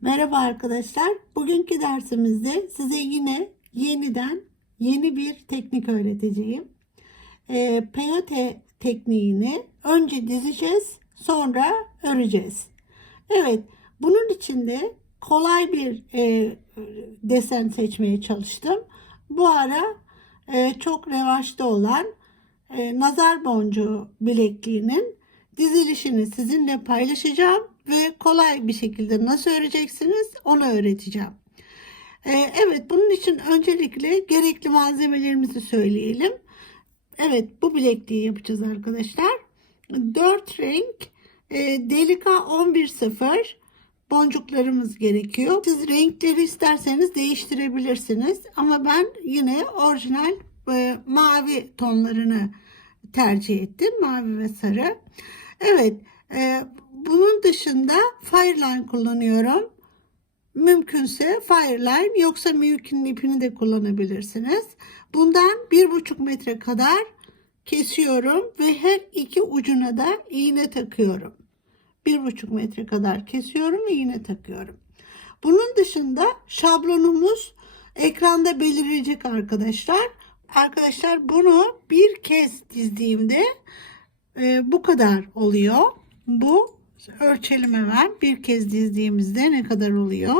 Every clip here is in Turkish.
Merhaba arkadaşlar. Bugünkü dersimizde size yine yeniden yeni bir teknik öğreteceğim. E, peyote tekniğini önce dizeceğiz, sonra öreceğiz. Evet, bunun için de kolay bir e, desen seçmeye çalıştım. Bu ara e, çok revaçta olan e, nazar boncuğu bilekliğinin dizilişini sizinle paylaşacağım ve kolay bir şekilde nasıl öreceksiniz onu öğreteceğim. Ee, evet bunun için öncelikle gerekli malzemelerimizi söyleyelim. Evet bu bilekliği yapacağız arkadaşlar. 4 renk e, Delika 110 boncuklarımız gerekiyor. Siz renkleri isterseniz değiştirebilirsiniz. Ama ben yine orijinal e, mavi tonlarını tercih ettim. Mavi ve sarı. Evet. E, bunun dışında Fireline kullanıyorum. Mümkünse Fireline yoksa Miyuki'nin ipini de kullanabilirsiniz. Bundan bir buçuk metre kadar kesiyorum ve her iki ucuna da iğne takıyorum. Bir buçuk metre kadar kesiyorum ve iğne takıyorum. Bunun dışında şablonumuz ekranda belirecek arkadaşlar. Arkadaşlar bunu bir kez dizdiğimde e, bu kadar oluyor. Bu ölçelim hemen. Bir kez dizdiğimizde ne kadar oluyor?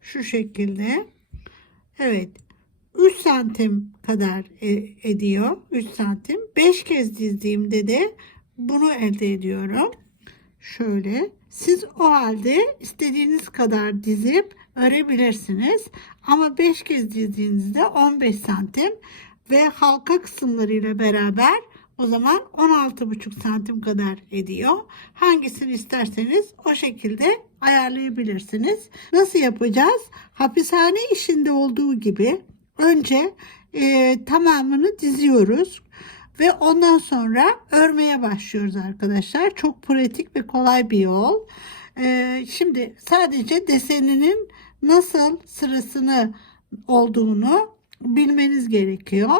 Şu şekilde. Evet. 3 santim kadar e- ediyor. 3 santim. 5 kez dizdiğimde de bunu elde ediyorum. Şöyle. Siz o halde istediğiniz kadar dizip örebilirsiniz. Ama 5 kez dizdiğinizde 15 santim ve halka kısımlarıyla beraber o zaman 16,5 santim kadar ediyor. Hangisini isterseniz o şekilde ayarlayabilirsiniz. Nasıl yapacağız? Hapishane işinde olduğu gibi önce e, tamamını diziyoruz ve ondan sonra örmeye başlıyoruz arkadaşlar. Çok pratik ve kolay bir yol. E, şimdi sadece deseninin nasıl sırasını olduğunu bilmeniz gerekiyor.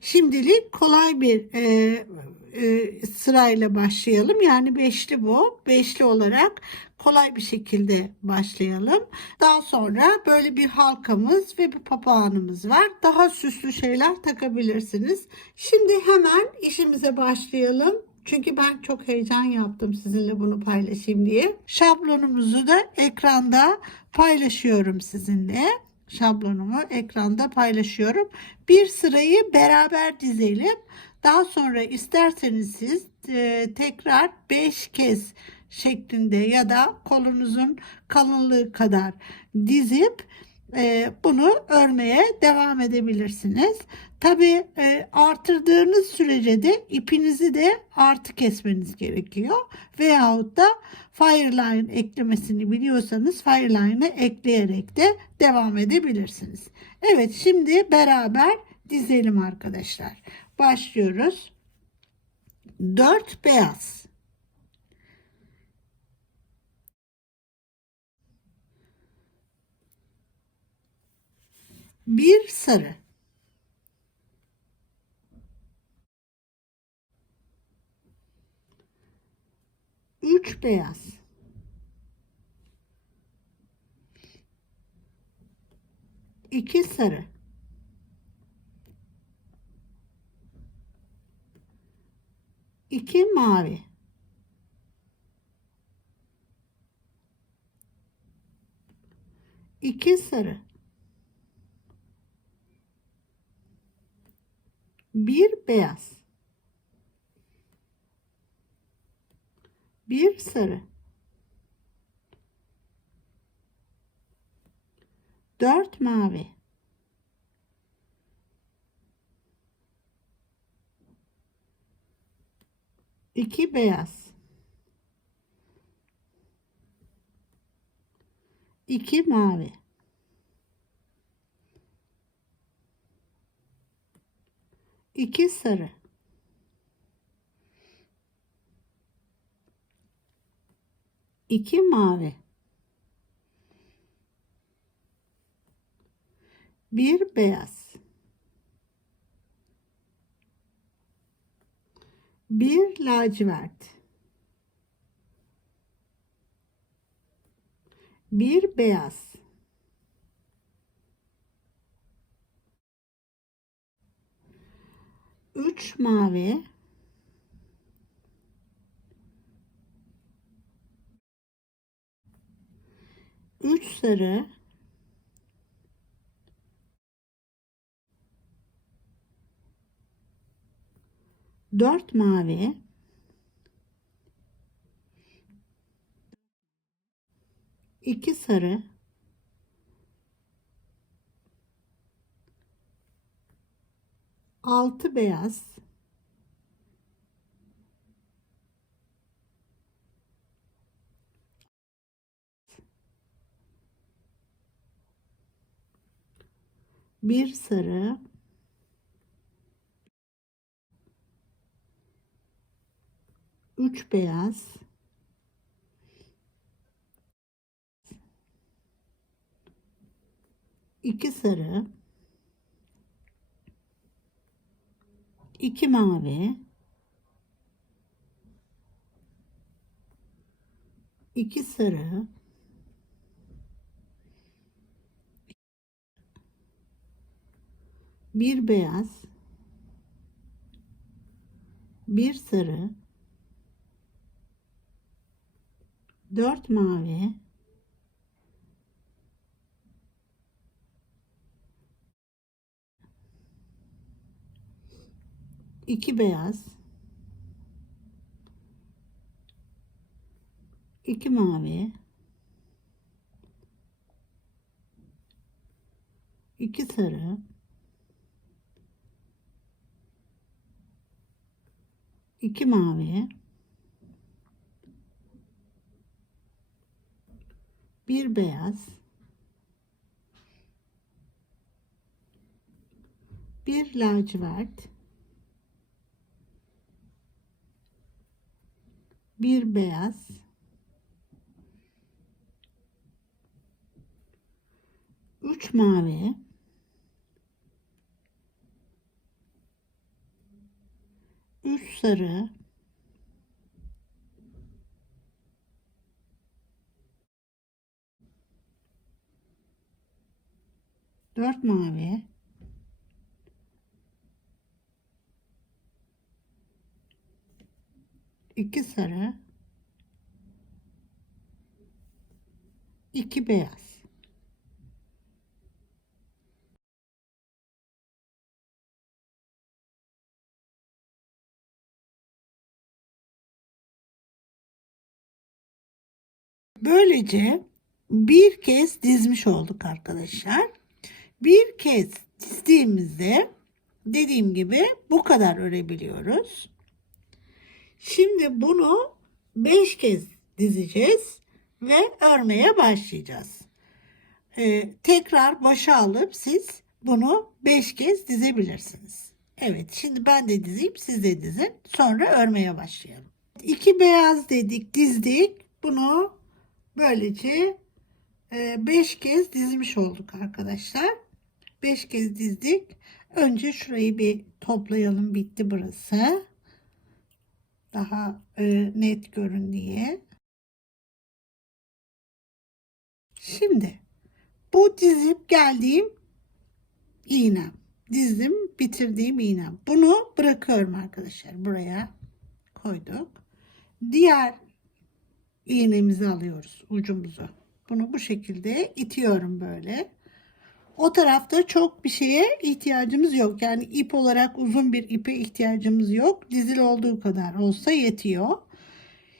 Şimdilik kolay bir e, e, sırayla başlayalım. Yani beşli bu. Beşli olarak kolay bir şekilde başlayalım. Daha sonra böyle bir halkamız ve bir papağanımız var. Daha süslü şeyler takabilirsiniz. Şimdi hemen işimize başlayalım. Çünkü ben çok heyecan yaptım sizinle bunu paylaşayım diye. Şablonumuzu da ekranda paylaşıyorum sizinle şablonumu ekranda paylaşıyorum. Bir sırayı beraber dizelim. Daha sonra isterseniz siz e, tekrar 5 kez şeklinde ya da kolunuzun kalınlığı kadar dizip bunu örmeye devam edebilirsiniz. Tabi e, artırdığınız sürece de ipinizi de artı kesmeniz gerekiyor. Veyahut da Fireline eklemesini biliyorsanız Fireline'ı ekleyerek de devam edebilirsiniz. Evet şimdi beraber dizelim arkadaşlar. Başlıyoruz. 4 beyaz. Bir sarı. Üç beyaz. iki sarı. iki mavi. iki sarı. Bir beyaz. Bir sarı. Dört mavi. İki beyaz. İki mavi. İki sarı. İki mavi. Bir beyaz. Bir lacivert. bir beyaz. Üç mavi. Üç sarı. Dört mavi. iki sarı. Altı beyaz. Bir sarı. Üç beyaz. iki sarı, iki mavi, iki sarı, bir beyaz, bir sarı, dört mavi, iki beyaz, iki mavi, iki sarı, iki mavi, bir beyaz, bir lacivert, bir beyaz, üç mavi, üç sarı, dört mavi, iki sarı, iki beyaz. Böylece bir kez dizmiş olduk arkadaşlar. Bir kez dizdiğimizde dediğim gibi bu kadar örebiliyoruz. Şimdi bunu 5 kez dizeceğiz ve örmeye başlayacağız. Ee, tekrar başa alıp siz bunu 5 kez dizebilirsiniz. Evet şimdi ben de dizeyim siz de dizin. Sonra örmeye başlayalım. İki beyaz dedik dizdik. Bunu böylece 5 kez dizmiş olduk arkadaşlar. 5 kez dizdik. Önce şurayı bir toplayalım. Bitti burası daha e, net görün diye. Şimdi bu dizip geldiğim iğnem. Dizdim bitirdiğim iğnem. Bunu bırakıyorum arkadaşlar. Buraya koyduk. Diğer iğnemizi alıyoruz. Ucumuzu. Bunu bu şekilde itiyorum böyle. O tarafta çok bir şeye ihtiyacımız yok. Yani ip olarak uzun bir ipe ihtiyacımız yok. Dizil olduğu kadar olsa yetiyor.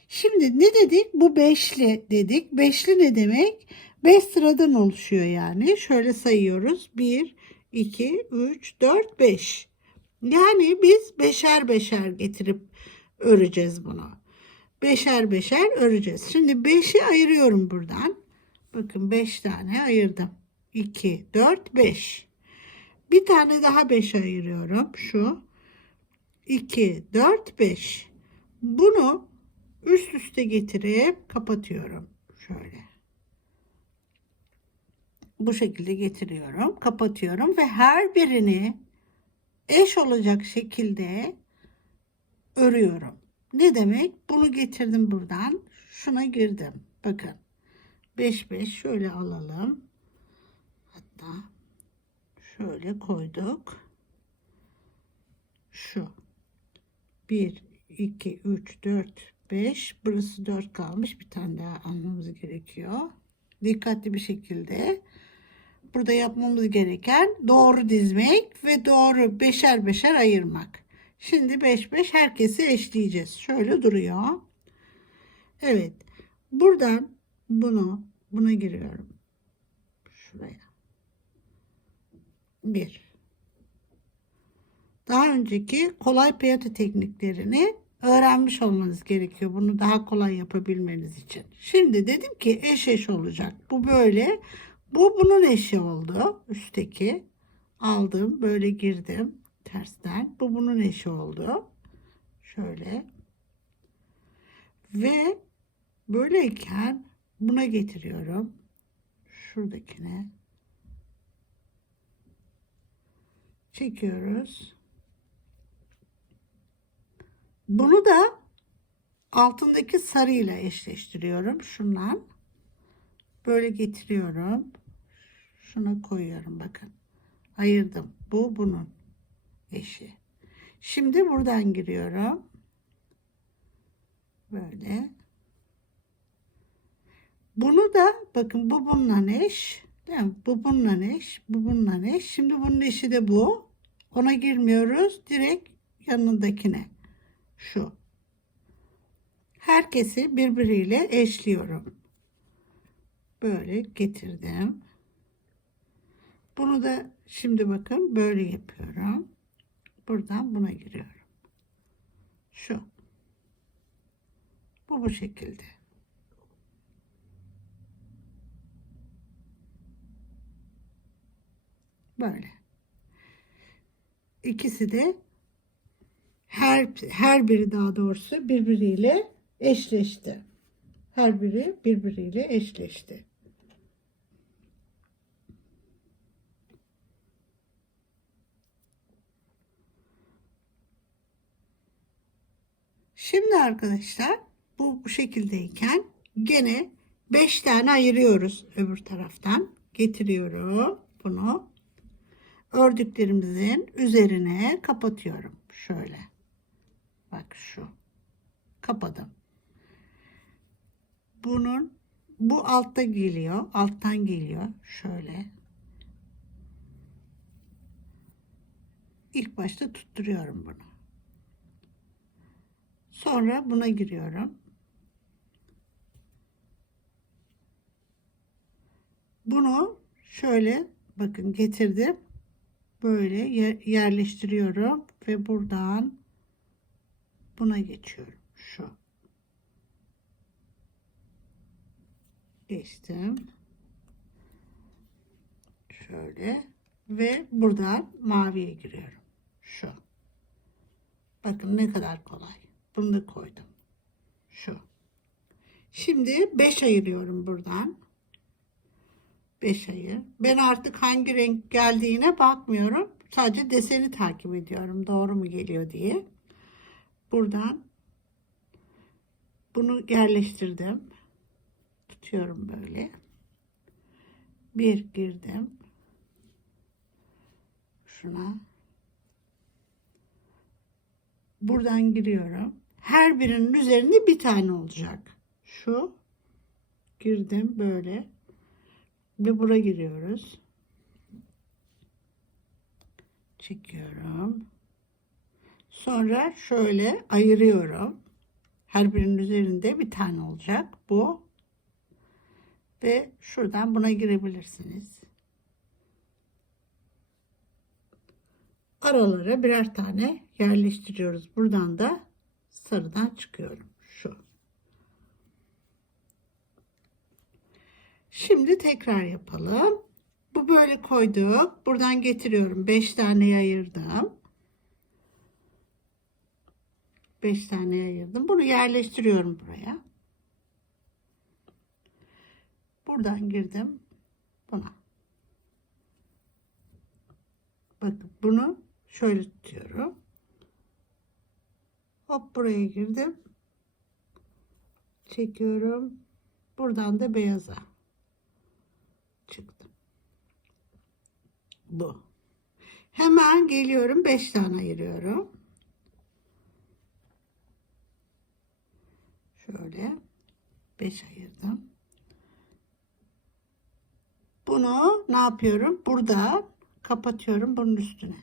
Şimdi ne dedik? Bu beşli dedik. Beşli ne demek? Beş sıradan oluşuyor yani. Şöyle sayıyoruz. Bir, iki, üç, dört, beş. Yani biz beşer beşer getirip öreceğiz bunu. Beşer beşer öreceğiz. Şimdi beşi ayırıyorum buradan. Bakın beş tane ayırdım. 2, 4, 5. Bir tane daha 5 ayırıyorum. Şu. 2, 4, 5. Bunu üst üste getirip kapatıyorum. Şöyle. Bu şekilde getiriyorum. Kapatıyorum ve her birini eş olacak şekilde örüyorum. Ne demek? Bunu getirdim buradan. Şuna girdim. Bakın. 5 5 şöyle alalım. Hatta şöyle koyduk. Şu 1 2 3 4 5 burası 4 kalmış. Bir tane daha almamız gerekiyor. Dikkatli bir şekilde burada yapmamız gereken doğru dizmek ve doğru beşer beşer ayırmak. Şimdi 5 5 herkesi eşleyeceğiz. Şöyle duruyor. Evet. Buradan bunu buna giriyorum. Şuraya. Bir. Daha önceki kolay piyade tekniklerini öğrenmiş olmanız gerekiyor. Bunu daha kolay yapabilmeniz için. Şimdi dedim ki eş eş olacak. Bu böyle. Bu bunun eşi oldu. Üstteki. Aldım. Böyle girdim. Tersten. Bu bunun eşi oldu. Şöyle. Ve böyleyken buna getiriyorum. Şuradakine. Çekiyoruz. Bunu da altındaki sarıyla eşleştiriyorum. Şundan. Böyle getiriyorum. Şuna koyuyorum bakın. Ayırdım. Bu bunun eşi. Şimdi buradan giriyorum. Böyle. Bunu da bakın bu bununla eş. Değil mi? Bu bununla eş. Bu bununla eş. Şimdi bunun eşi de bu. Ona girmiyoruz. Direkt yanındakine. Şu. Herkesi birbiriyle eşliyorum. Böyle getirdim. Bunu da şimdi bakın böyle yapıyorum. Buradan buna giriyorum. Şu. Bu bu şekilde. Böyle. İkisi de her her biri daha doğrusu birbiriyle eşleşti. Her biri birbiriyle eşleşti. Şimdi arkadaşlar bu bu şekildeyken gene 5 tane ayırıyoruz öbür taraftan. Getiriyorum bunu. Ördüklerimizin üzerine kapatıyorum. Şöyle. Bak şu. Kapadım. Bunun bu altta geliyor. Alttan geliyor. Şöyle. İlk başta tutturuyorum bunu. Sonra buna giriyorum. Bunu şöyle bakın getirdim. Böyle yerleştiriyorum ve buradan buna geçiyorum. Şu. Geçtim. Şöyle ve buradan maviye giriyorum. Şu. Bakın ne kadar kolay. Bunu da koydum. Şu. Şimdi 5 ayırıyorum buradan. 5 ayır. Ben artık hangi renk geldiğine bakmıyorum. Sadece deseni takip ediyorum. Doğru mu geliyor diye. Buradan bunu yerleştirdim. Tutuyorum böyle. Bir girdim. Şuna. Buradan giriyorum. Her birinin üzerinde bir tane olacak. Şu. Girdim böyle. Ve bura giriyoruz. Çekiyorum. Sonra şöyle ayırıyorum. Her birinin üzerinde bir tane olacak. Bu. Ve şuradan buna girebilirsiniz. Aralara birer tane yerleştiriyoruz. Buradan da sarıdan çıkıyorum. Şu. Şimdi tekrar yapalım. Bu böyle koyduk. Buradan getiriyorum. 5 tane ayırdım. 5 tane ayırdım. Bunu yerleştiriyorum buraya. Buradan girdim. Buna. Bakın bunu şöyle tutuyorum. Hop buraya girdim. Çekiyorum. Buradan da beyaza. Bu. Hemen geliyorum 5 tane ayırıyorum. Şöyle 5 ayırdım. Bunu ne yapıyorum? Burada kapatıyorum bunun üstüne.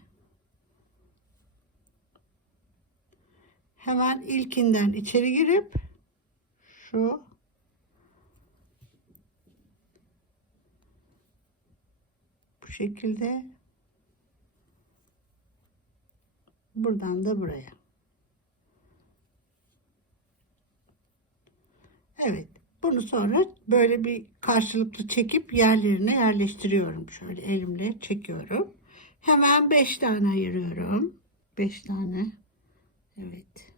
Hemen ilkinden içeri girip şu bu şekilde buradan da buraya. Evet. Bunu sonra böyle bir karşılıklı çekip yerlerine yerleştiriyorum. Şöyle elimle çekiyorum. Hemen 5 tane ayırıyorum. 5 tane. Evet.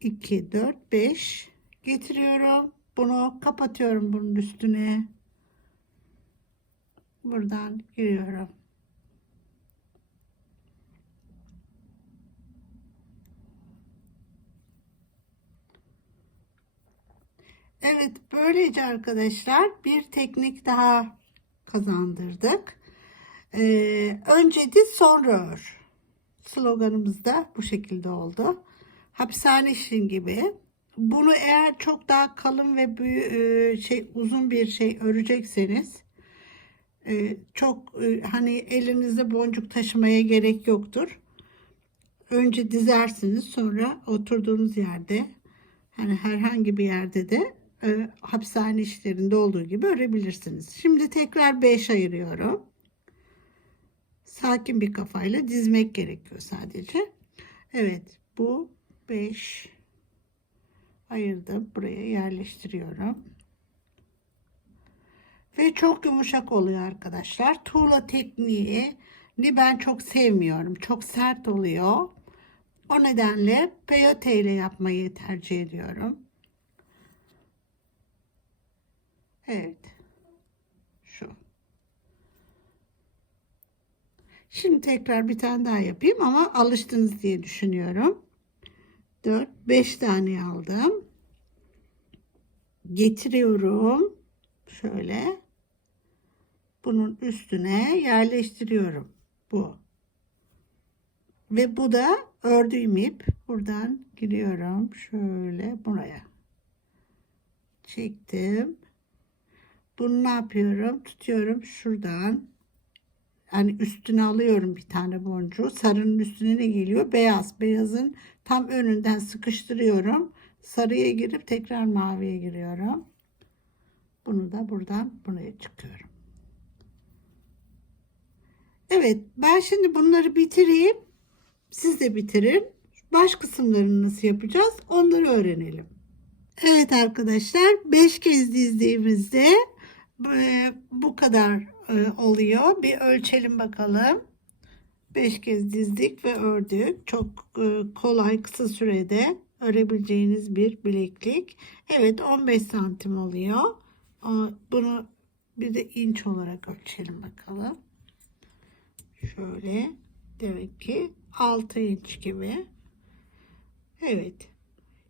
2, 4, 5 getiriyorum. Bunu kapatıyorum bunun üstüne. Buradan giriyorum. Evet, böylece arkadaşlar bir teknik daha kazandırdık. Ee, önce diz sonra ör. Sloganımız da bu şekilde oldu. Hapishane işin gibi. Bunu eğer çok daha kalın ve büyü, şey uzun bir şey örecekseniz e, çok e, hani elinizde boncuk taşımaya gerek yoktur. Önce dizersiniz sonra oturduğunuz yerde hani herhangi bir yerde de e, hapishane işlerinde olduğu gibi örebilirsiniz. Şimdi tekrar 5 ayırıyorum. Sakin bir kafayla dizmek gerekiyor sadece. Evet bu 5 ayırdım. Buraya yerleştiriyorum. Ve çok yumuşak oluyor arkadaşlar. Tuğla tekniği ben çok sevmiyorum. Çok sert oluyor. O nedenle peyote ile yapmayı tercih ediyorum. Evet. Şu. Şimdi tekrar bir tane daha yapayım ama alıştınız diye düşünüyorum. 4 5 tane aldım. Getiriyorum. Şöyle. Bunun üstüne yerleştiriyorum. Bu. Ve bu da ördüğüm ip. Buradan giriyorum. Şöyle buraya. Çektim. Bunu ne yapıyorum? Tutuyorum şuradan. Yani üstüne alıyorum bir tane boncuğu. Sarının üstüne ne geliyor? Beyaz. Beyazın tam önünden sıkıştırıyorum. Sarıya girip tekrar maviye giriyorum. Bunu da buradan buraya çıkıyorum. Evet ben şimdi bunları bitireyim. Siz de bitirin. Baş kısımlarını nasıl yapacağız? Onları öğrenelim. Evet arkadaşlar 5 kez dizdiğimizde e, bu kadar e, oluyor. Bir ölçelim bakalım. 5 kez dizdik ve ördük. Çok e, kolay kısa sürede örebileceğiniz bir bileklik. Evet 15 santim oluyor. Bunu bir de inç olarak ölçelim bakalım. Şöyle demek ki 6 inç gibi. Evet.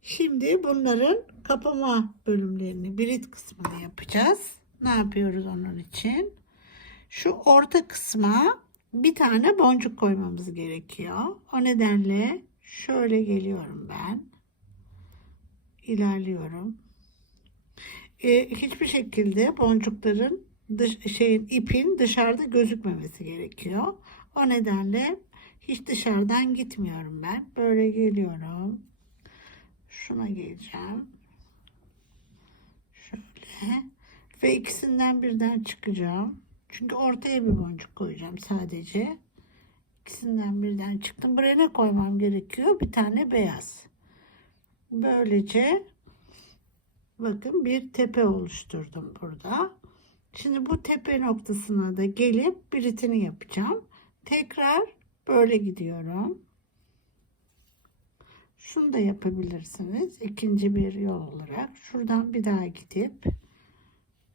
Şimdi bunların kapama bölümlerini, birit kısmını yapacağız. Ne yapıyoruz onun için? Şu orta kısma bir tane boncuk koymamız gerekiyor. O nedenle şöyle geliyorum ben. İlerliyorum. Ee, hiçbir şekilde boncukların dış, şeyin ipin dışarıda gözükmemesi gerekiyor. O nedenle hiç dışarıdan gitmiyorum ben. Böyle geliyorum. Şuna geleceğim. Şöyle. Ve ikisinden birden çıkacağım. Çünkü ortaya bir boncuk koyacağım sadece. İkisinden birden çıktım. Buraya ne koymam gerekiyor? Bir tane beyaz. Böylece bakın bir tepe oluşturdum burada. Şimdi bu tepe noktasına da gelip biritini yapacağım. Tekrar böyle gidiyorum. Şunu da yapabilirsiniz. İkinci bir yol olarak. Şuradan bir daha gidip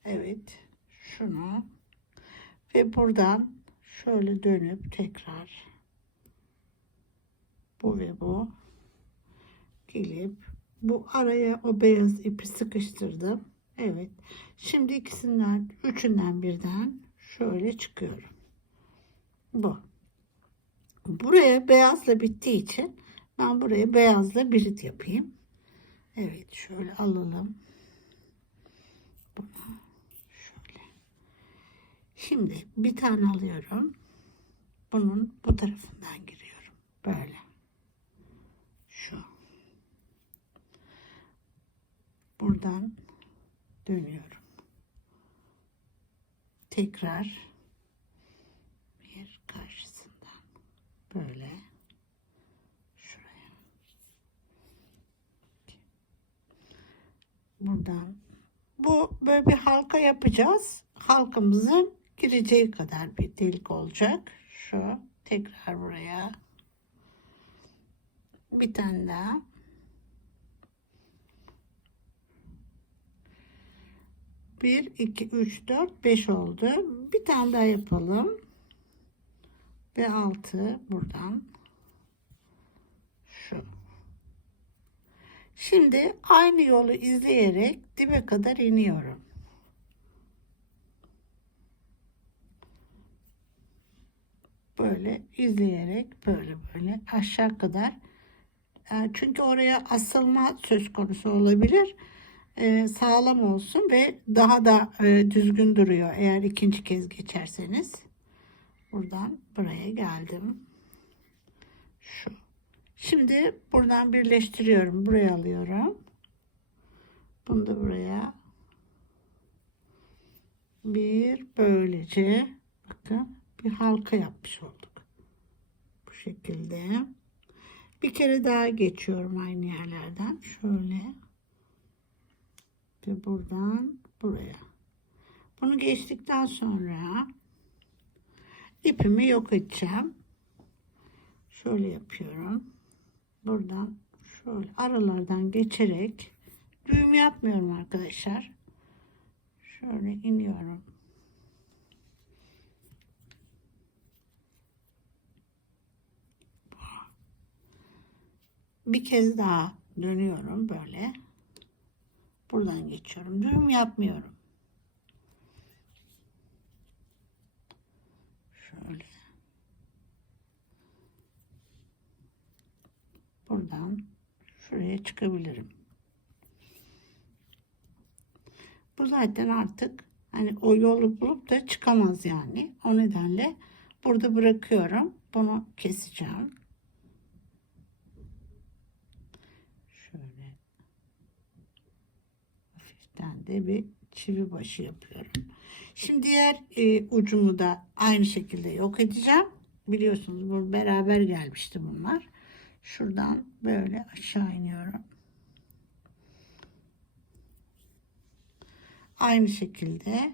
evet şunu ve buradan şöyle dönüp tekrar bu ve bu gelip bu araya o beyaz ipi sıkıştırdım. Evet. Şimdi ikisinden üçünden birden şöyle çıkıyorum. Bu. Buraya beyazla bittiği için ben buraya beyazla birit yapayım. Evet şöyle alalım. Bunu şöyle. Şimdi bir tane alıyorum. Bunun bu tarafından giriyorum. Böyle. Şu. Buradan dönüyorum. Tekrar bir karşısından böyle şuraya. Buradan bu böyle bir halka yapacağız. Halkamızın gireceği kadar bir delik olacak. Şu tekrar buraya. Bir tane daha. Bir, iki, üç, dört, beş oldu. Bir tane daha yapalım. Ve altı buradan. Şu. Şimdi aynı yolu izleyerek dibe kadar iniyorum. Böyle izleyerek böyle böyle aşağı kadar. E, Çünkü oraya asılma söz konusu olabilir. E, Sağlam olsun ve daha da e, düzgün duruyor eğer ikinci kez geçerseniz. Buradan buraya geldim. Şu. Şimdi buradan birleştiriyorum. Buraya alıyorum. Bunu da buraya. Bir böylece bakın bir halka yapmış olduk. Bu şekilde. Bir kere daha geçiyorum aynı yerlerden. Şöyle. Ve buradan buraya. Bunu geçtikten sonra ipimi yok edeceğim. Şöyle yapıyorum. Buradan şöyle aralardan geçerek düğüm yapmıyorum arkadaşlar. Şöyle iniyorum. Bir kez daha dönüyorum böyle. Buradan geçiyorum. Düğüm yapmıyorum. Şöyle. Buradan şuraya çıkabilirim. Bu zaten artık hani o yolu bulup da çıkamaz yani. O nedenle burada bırakıyorum. Bunu keseceğim. Şöyle hafiften de bir çivi başı yapıyorum. Şimdi diğer e, ucumu da aynı şekilde yok edeceğim. Biliyorsunuz bu beraber gelmişti bunlar. Şuradan böyle aşağı iniyorum. Aynı şekilde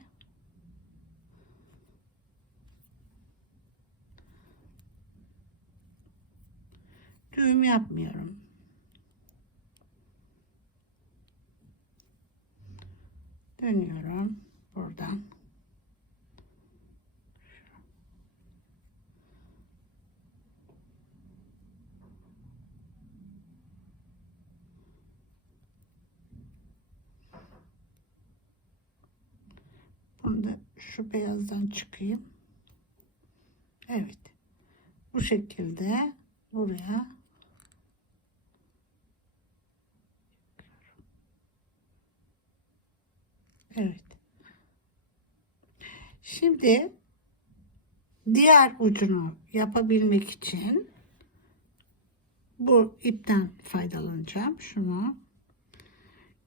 düğüm yapmıyorum. Dönüyorum buradan. Bunu da şu beyazdan çıkayım. Evet. Bu şekilde buraya Evet. Şimdi diğer ucunu yapabilmek için bu ipten faydalanacağım. Şunu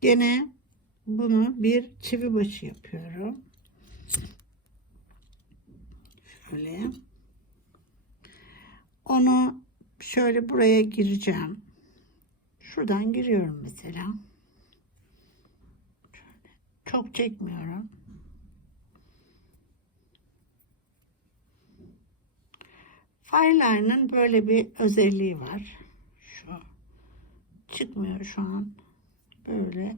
gene bunu bir çivi başı yapıyorum. Şöyle. Onu şöyle buraya gireceğim. Şuradan giriyorum mesela. Çok çekmiyorum. Fireline'ın böyle bir özelliği var. Şu çıkmıyor şu an. Böyle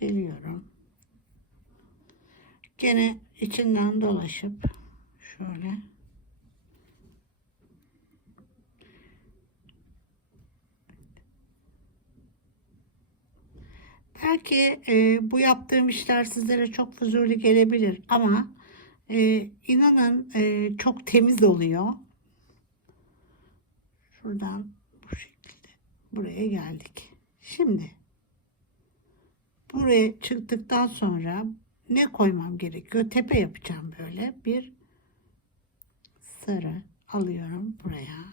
geliyorum. Gene içinden dolaşıp şöyle Belki e, bu yaptığım işler sizlere çok fuzuli gelebilir ama Ee, inanın e, çok temiz oluyor. Şuradan bu şekilde buraya geldik. Şimdi buraya çıktıktan sonra ne koymam gerekiyor? Tepe yapacağım böyle. Bir sarı alıyorum buraya.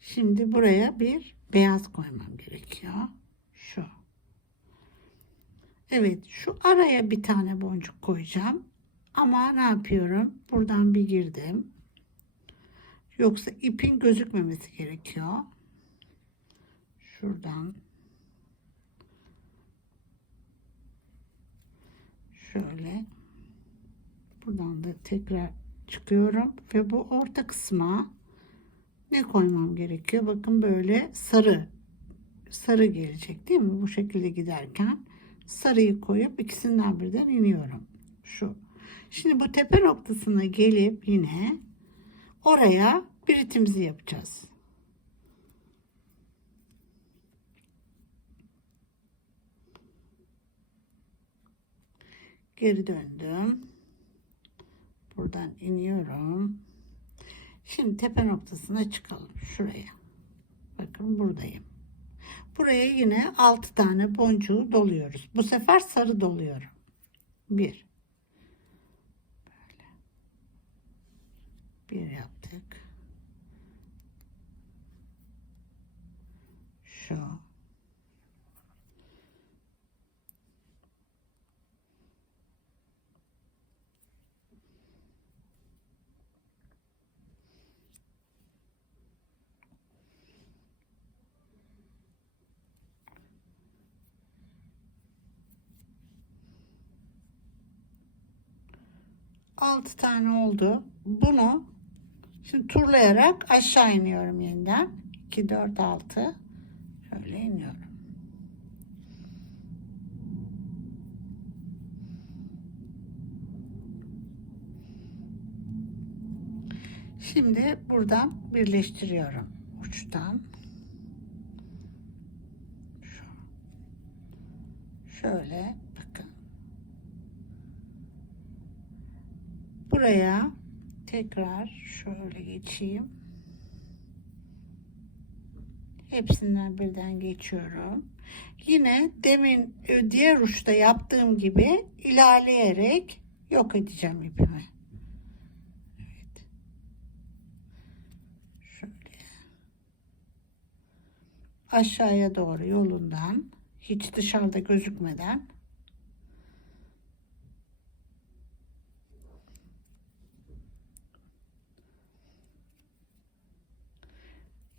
Şimdi buraya bir beyaz koymam gerekiyor. Şu. Evet şu araya bir tane boncuk koyacağım. Ama ne yapıyorum? Buradan bir girdim. Yoksa ipin gözükmemesi gerekiyor. Şuradan şöyle buradan da tekrar çıkıyorum ve bu orta kısma ne koymam gerekiyor? Bakın böyle sarı sarı gelecek değil mi? Bu şekilde giderken sarıyı koyup ikisinden birden iniyorum. Şu. Şimdi bu tepe noktasına gelip yine oraya biritimizi yapacağız. Geri döndüm. Buradan iniyorum. Şimdi tepe noktasına çıkalım. Şuraya. Bakın buradayım. Buraya yine 6 tane boncuğu doluyoruz. Bu sefer sarı doluyorum. 1 Böyle. Bir yaptık. Şu. Altı tane oldu. Bunu şimdi turlayarak aşağı iniyorum yeniden. 2, 4, 6. Şöyle iniyorum. Şimdi buradan birleştiriyorum. Uçtan. Şöyle bakın. Buraya tekrar şöyle geçeyim. Hepsinden birden geçiyorum. Yine demin e, diğer uçta yaptığım gibi ilerleyerek yok edeceğim ipimi. Evet. Şöyle. Aşağıya doğru yolundan hiç dışarıda gözükmeden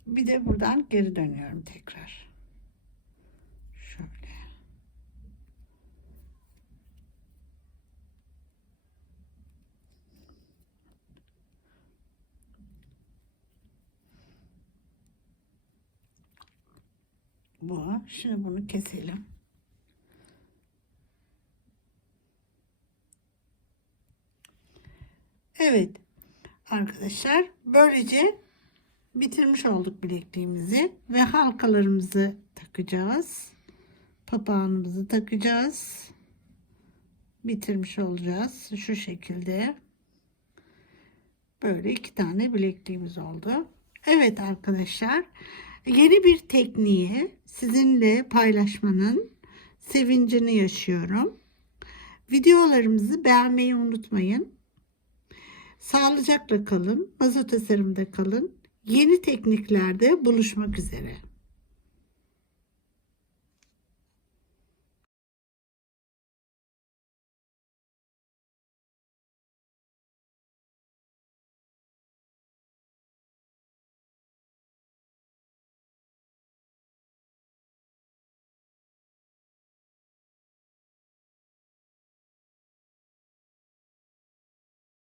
Bir de buradan geri dönüyorum tekrar. Şöyle. Bu. Şimdi bunu keselim. Evet. Arkadaşlar böylece bitirmiş olduk bilekliğimizi ve halkalarımızı takacağız. Papağanımızı takacağız. Bitirmiş olacağız. Şu şekilde. Böyle iki tane bilekliğimiz oldu. Evet arkadaşlar. Yeni bir tekniği sizinle paylaşmanın sevincini yaşıyorum. Videolarımızı beğenmeyi unutmayın. Sağlıcakla kalın. Mazo tasarımda kalın. Yeni tekniklerde buluşmak üzere.